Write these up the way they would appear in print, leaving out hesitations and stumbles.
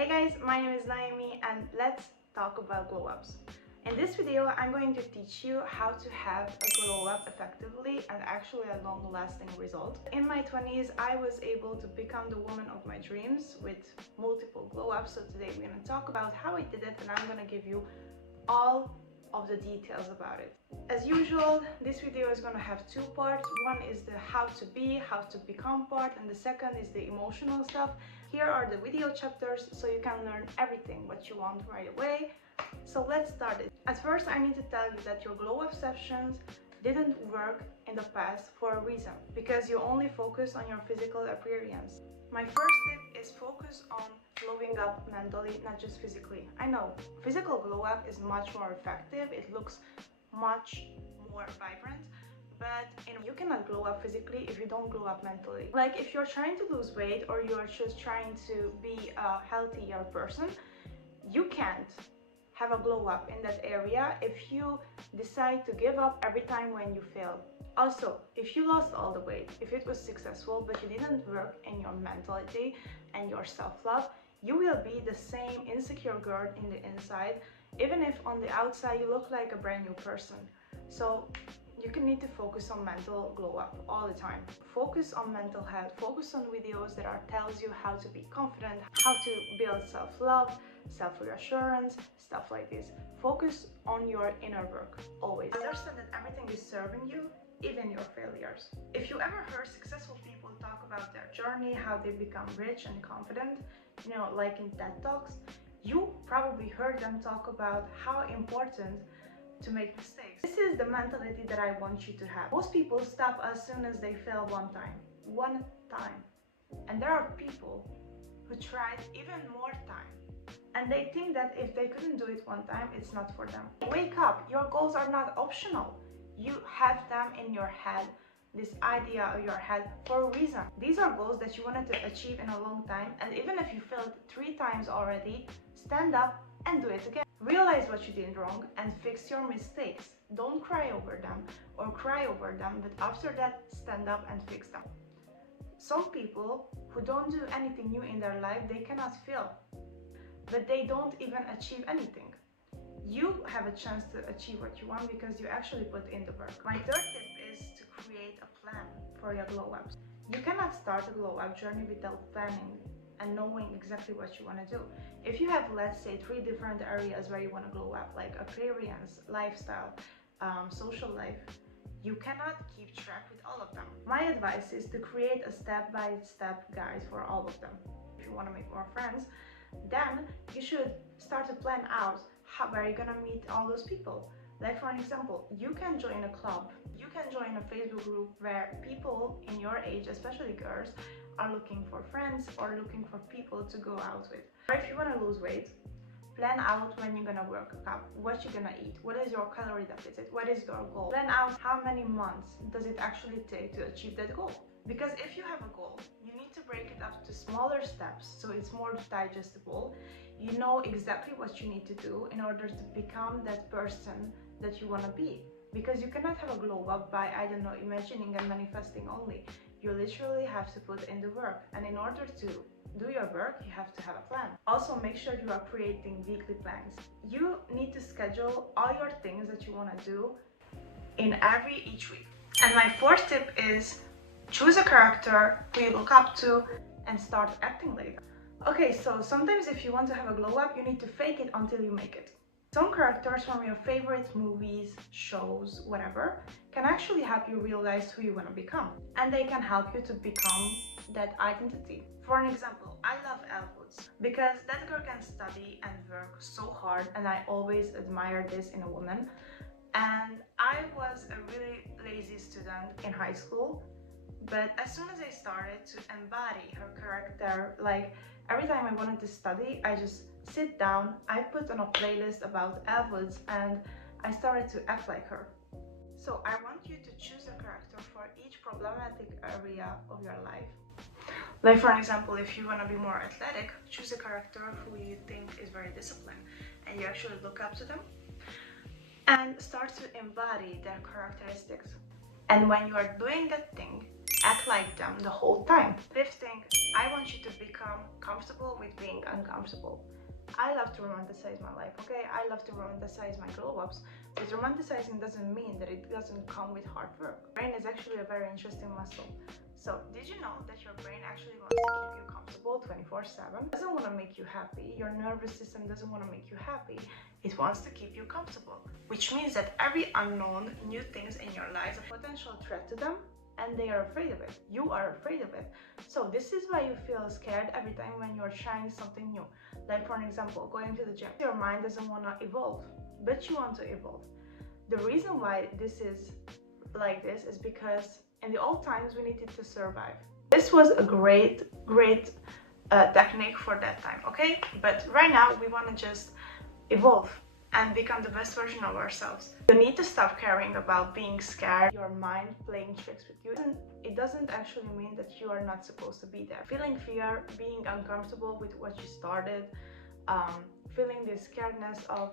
Hey guys, my name is Naomi and let's talk about glow ups. In this video, I'm going to teach you how to have a glow up effectively and actually a long-lasting result. In my 20s, I was able to become the woman of my dreams with multiple glow ups. So today we're going to talk about how I did it and I'm going to give you all of the details about it. As usual, this video is going to have two parts. One is the how to be, how to become part, and the second is the emotional stuff. Here are the video chapters so you can learn everything what you want right away. So let's start it. At first, I need to tell you that your glow up sessions didn't work in the past for a reason, because you only focus on your physical appearance. My first tip is focus on glowing up mentally, not just physically. I know physical glow up is much more effective, it looks much more vibrant, but you cannot glow up physically if you don't glow up mentally. Like if you're trying to lose weight or you're just trying to be a healthier person, you can't have a glow up in that area if you decide to give up every time when you fail. Also, if you lost all the weight, if it was successful but you didn't work in your mentality and your self-love, you will be the same insecure girl in the inside, even if on the outside you look like a brand new person. So you can need to focus on mental glow up all the time. Focus on mental health, focus on videos that tells you how to be confident, how to build self-love, self-reassurance, stuff like this. Focus on your inner work, always. Understand that everything is serving you, even your failures. If you ever heard successful people talk about their journey, how they become rich and confident, like in TED Talks, you probably heard them talk about how important to make mistakes. This is the mentality that I want you to have. Most people stop as soon as they fail one time. And there are people who tried even more time. And they think that if they couldn't do it one time, it's not for them. Wake up, your goals are not optional. You have them in your head, this idea of your head for a reason. These are goals that you wanted to achieve in a long time, and even if you failed 3 times already, stand up and do it again. Realize what you did wrong and fix your mistakes. Don't cry over them or cry over them, but after that, stand up and fix them. Some people who don't do anything new in their life, they cannot fail, but they don't even achieve anything. You have a chance to achieve what you want because you actually put in the work. My third tip is to create a plan for your glow ups. You cannot start a glow up journey without planning and knowing exactly what you want to do. If you have, let's say, 3 different areas where you want to glow up, like appearance, lifestyle, social life, you cannot keep track with all of them. My advice is to create a step-by-step guide for all of them. If you want to make more friends, then you should start to plan out where you're gonna meet all those people. Like for an example, you can join a club, you can join a Facebook group where people in your age, especially girls, are looking for friends or looking for people to go out with. Or if you want to lose weight, plan out when you're gonna work out, what you're gonna eat, what is your calorie deficit, what is your goal. Plan out how many months does it actually take to achieve that goal. Because if you have a goal, you need to break it up to smaller steps so it's more digestible. You know exactly what you need to do in order to become that person that you want to be. Because you cannot have a glow up by, I don't know, imagining and manifesting only. You literally have to put in the work. And in order to do your work, you have to have a plan. Also, make sure you are creating weekly plans. You need to schedule all your things that you want to do in each week. And my fourth tip is choose a character who you look up to and start acting like them. Okay, so sometimes if you want to have a glow up, you need to fake it until you make it. Some characters from your favorite movies, shows, whatever, can actually help you realize who you want to become. And they can help you to become that identity. For an example, I love Elle Woods because that girl can study and work so hard, and I always admire this in a woman. And I was a really lazy student in high school, but as soon as I started to embody her character, like every time I wanted to study, I just sit down, I put on a playlist about Elle Woods, and I started to act like her. So I want you to choose a character for each problematic area of your life. Like for example, if you want to be more athletic, choose a character who you think is very disciplined and you actually look up to them, and start to embody their characteristics. And when you are doing that thing, act like them the whole time. Fifth thing, I want you to become comfortable with being uncomfortable. I love to romanticize my life, okay? I love to romanticize my glow ups, but romanticizing doesn't mean that it doesn't come with hard work. Brain is actually a very interesting muscle. So, did you know that your brain actually wants to keep you comfortable 24/7? It doesn't want to make you happy. Your nervous system doesn't want to make you happy. It wants to keep you comfortable, which means that every unknown new things in your life is a potential threat to them, and they are afraid of it. You are afraid of it. So this is why you feel scared every time when you're trying something new. Like for an example, going to the gym. Your mind doesn't want to evolve, but you want to evolve. The reason why this is like this is because in the old times we needed to survive. This was a great technique for that time, okay? But right now we want to just evolve and become the best version of ourselves. You need to stop caring about being scared, your mind playing tricks with you. It doesn't actually mean that you are not supposed to be there. Feeling fear, being uncomfortable with what you started, feeling this scaredness of,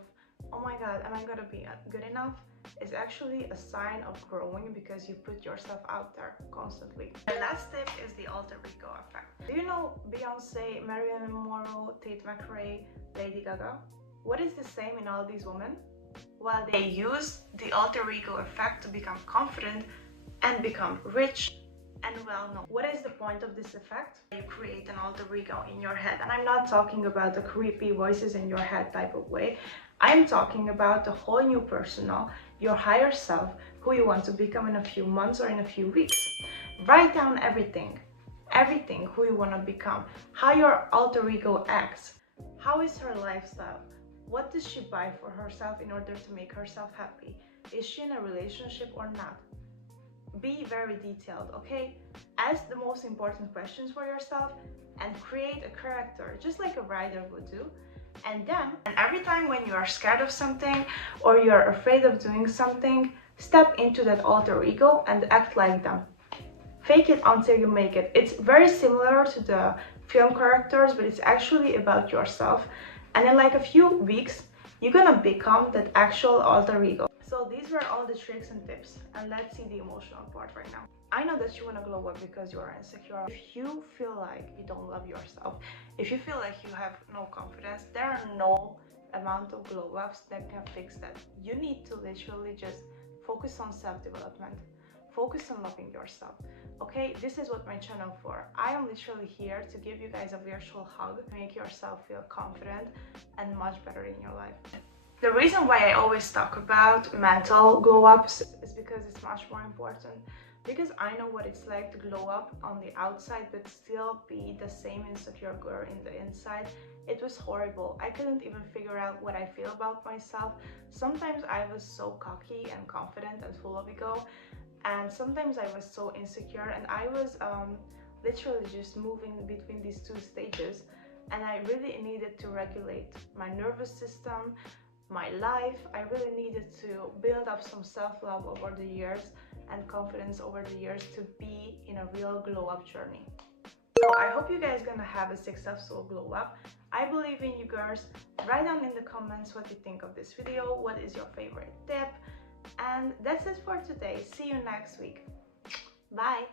oh my god, am I gonna be good enough, is actually a sign of growing because you put yourself out there constantly. The last tip is the alter ego effect. Do you know Beyonce, Marilyn Monroe, Tate McRae, Lady Gaga? What is the same in all these women? Well, they use the alter ego effect to become confident and become rich and well known. What is the point of this effect? You create an alter ego in your head, and I'm not talking about the creepy voices in your head type of way. I'm talking about the whole new persona, your higher self, who you want to become in a few months or in a few weeks. Write down everything, who you want to become, how your alter ego acts, how is her lifestyle, what does she buy for herself in order to make herself happy, is she in a relationship or not. Be very detailed, okay? Ask the most important questions for yourself and create a character, just like a writer would do. And every time when you are scared of something or you are afraid of doing something, step into that alter ego and act like them. Fake it until you make it. It's very similar to the film characters, but it's actually about yourself. And in like a few weeks, you're gonna become that actual alter ego. So these were all the tricks and tips, and let's see the emotional part right now. I know that you want to glow up because you are insecure. If you feel like you don't love yourself, if you feel like you have no confidence, there are no amount of glow ups that can fix that. You need to literally just focus on self-development. Focus on loving yourself. Okay, this is what my channel for. I am literally here to give you guys a virtual hug, make yourself feel confident and much better in your life. The reason why I always talk about mental glow ups is because it's much more important. Because I know what it's like to glow up on the outside but still be the same insecure girl in the inside. It was horrible. I couldn't even figure out what I feel about myself. Sometimes I was so cocky and confident and full of ego, and sometimes I was so insecure, and I was literally just moving between these two stages, and I really needed to regulate my nervous system, my life. I really needed to build up some self-love over the years and confidence over the years to be in a real glow up journey. So I hope you guys gonna have a successful glow up. I believe in you girls. Write down in the comments what you think of this video, what is your favorite tip, and that's it for today. See you next week. Bye.